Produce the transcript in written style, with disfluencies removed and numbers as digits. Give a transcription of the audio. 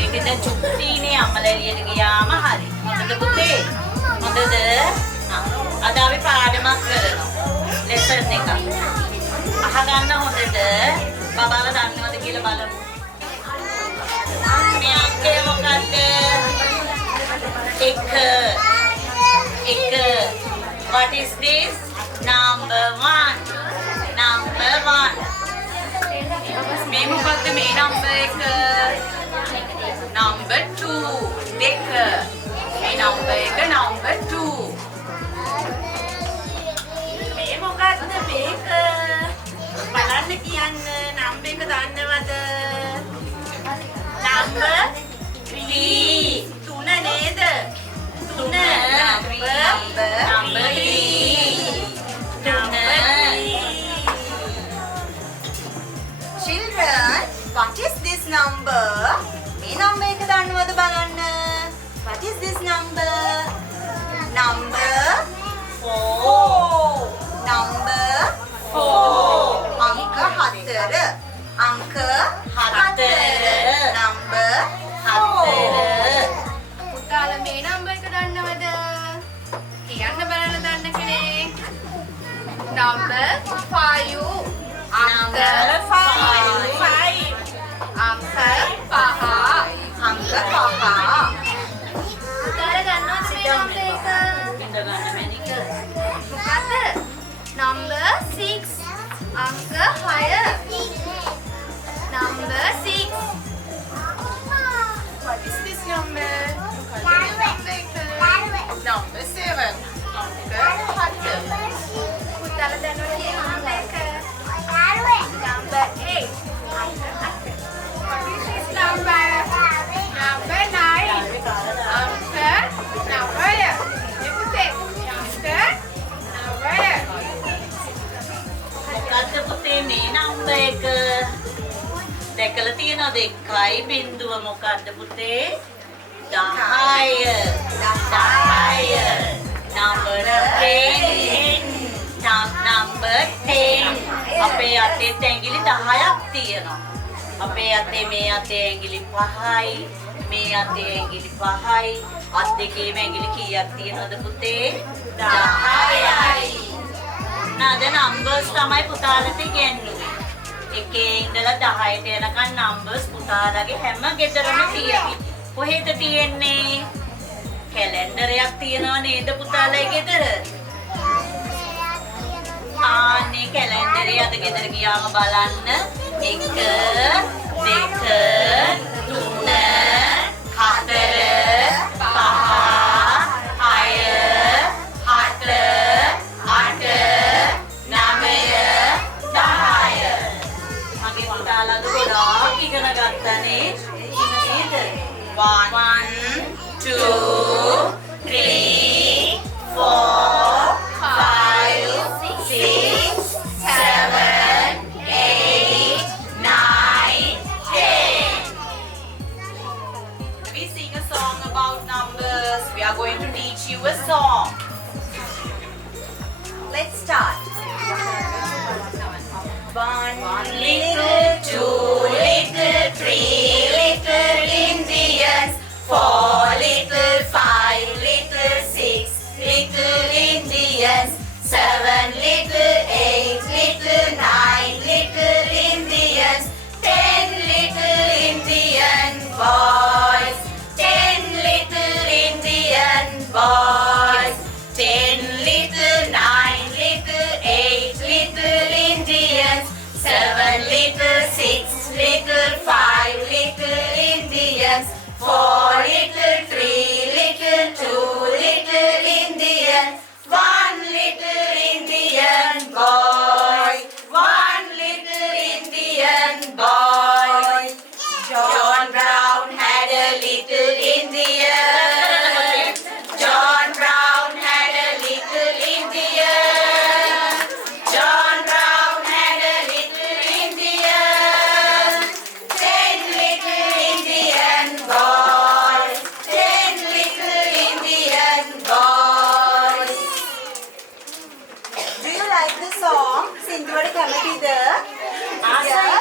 මේකෙන් දැන් චුට්ටීනේ අම්මලා එළියට ගියාම හරි. හොඳද පුතේ? හොඳද? අද අපි පාඩමක් කරනවා. ලෙසන් එකක්. අහගන්න හොඳට. බබාලා දන්නවද කියලා බලමු. මේ අංකය මොකක්ද? 1. What is this? Number 1. Number 1. මේ මොකක්ද මේ number 1? Number 2. 2. මේ number 1 number 2. මේ මොකක්ද මේක? බලන්න කියන්න number 1 දන්නවද? Number 3. 3 නේද? 3. Number 3. Children, what is this number? මේ number එක දන්නවද බලන්න. What is this number? Number 4. number 4. අංක 4. අංක 4. number 4. පුතාලා මේ නම්බර් එක දන්නවද? කියන්න බලන්න දන්න කෙනෙක්. නම්බර් 5. අංක 5. අංක 5. අංක 5. පුතාලා දන්නවද මේ නම්බර් එක? ඉඳ ගන්න මැනික. මොකද්ද? නම්බර් 6. අංක 6. නම්බර් 6. What is this number? Number 7. පුතාලා දන්නවද මේ නම්බර් එක? නම්බර 8. අංක 8. What is this number? Number 9. Angka 9. Ini putih. Angka 9. මොකද්ද පුතේ මේ number 1? දැකලා තියෙනවද 1යි බිංදුව මොකද්ද පුතේ? 10. 10. Number 10. Number 10. අපේ අතේ ඇඟිලි 10ක් තියෙනවා. අපේ අතේ මේ අතේ ඇඟිලි 5යි. මේ අතේ ඇඟිලි 5යි. අත් දෙකේම ඇඟිලි කීයක් තියෙනවද පුතේ? 10යි. නේද numbers තමයි පුතාලට ඉගෙනුනේ. 1 ඉඳලා 10ට යනකම් numbers පුතාලගේ හැම ගෙදරම තියෙනවා. කොහෙද තියෙන්නේ? කැලෙන්ඩරයක් තියෙනව නේද පුතාලගේ ගෙදර? ආනේ කැලෙන්ඩරේ අද ගෙදර ගියාම බලන්න 1 2 3 4 1 2 3 4 5 6 7 8 9 10. We sing a song about numbers. We are going to teach you a song. Let's start. 1 little, 2 little, 3 little Indians, 4 little, 5 little, 6 little Indians, 7 little, 8 little, 9 little Indians, 10 little Indian boys, 10 little Indian boys, 10 little, 9 little, 8 little Indians, 7 little, 6 little, 5 little Indians, 4 little, 3 little, 2 little Indians, 1 little Indian boy, 1 little Indian boy. John Brown had a little Indian. John Brown had a little Indian. John Brown had a little Indian. 10 little Indian boys. 10 little Indian boys. Do you like the song? Sindhuwada Kamatida? ආසයි